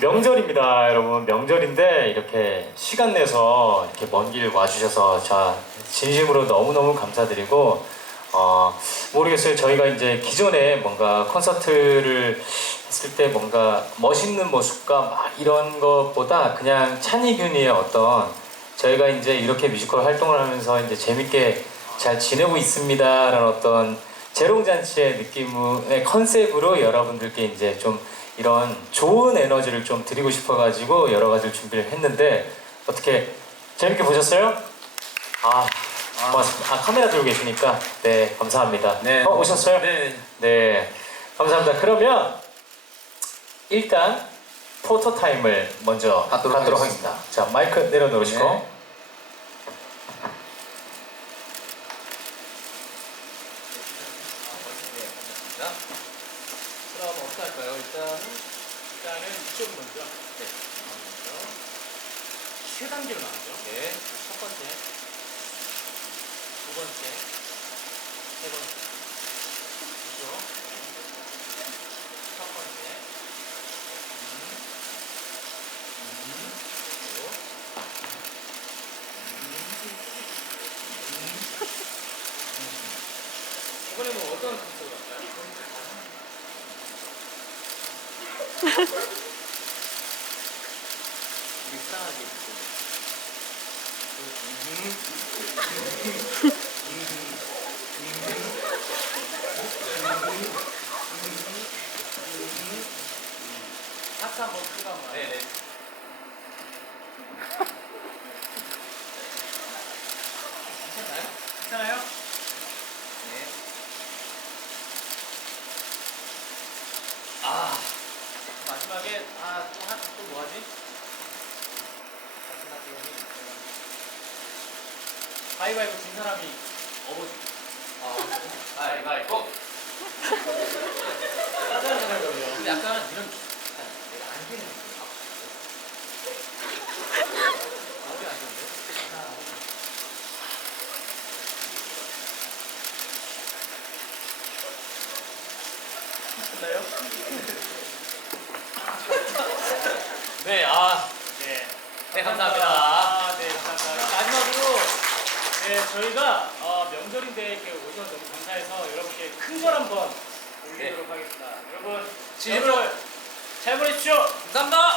명절입니다, 여러분. 명절인데 이렇게 시간 내서 이렇게 먼 길 와주셔서 자 진심으로 너무 너무 감사드리고 어 모르겠어요. 저희가 이제 기존에 뭔가 콘서트를 했을 때 뭔가 멋있는 모습과 막 이런 것보다 그냥 찬이균이의 어떤 저희가 이제 이렇게 뮤지컬 활동을 하면서 이제 재밌게 잘 지내고 있습니다라는 어떤 재롱잔치의 느낌의 컨셉으로 여러분들께 이제 좀 이런 좋은 에너지를 좀 드리고 싶어가지고 여러 가지를 준비를 했는데 어떻게 재밌게 보셨어요? 아 고맙습니다. 아 카메라 들고 계시니까 네 감사합니다. 네. 어, 오셨어요? 네. 네 감사합니다. 그러면 일단 포토 타임을 먼저 갖도록. 하겠습니다. 자 마이크 내려놓으시고 네. 그럼 어떻게 할까요? 일단은 일단은 이쪽 먼저. 네. 먼저 세 단계로 나가죠. 네. 첫 번째, 두 번째, 세 번째. 그죠? 첫 번째. 음. 음. 이번에 뭐 어떤 컨셉으로 할까요? 밀당하게 해주세요. 박수 한번 크고 한번. 네네. 괜찮나요? 괜찮아요? 네. 아 마지막에 아또한또 뭐하지? 마지막 내용이 가위바위보 진 사람이 업어주기. 아 가위바위보. 근데 약간 이런 약간 내가 안 되는 느낌. 마음이 안 좋은데? 하나. 됐나요? 네, 아, 네. 네, 감사합니다. 아, 네, 감사합니다. 마지막으로, 네, 저희가 어, 명절인데 이렇게 오셔서 너무 감사해서 여러분께 큰 걸 한번 올리도록 하겠습니다. 여러분, 진심으로 잘 보내십시오. 감사합니다.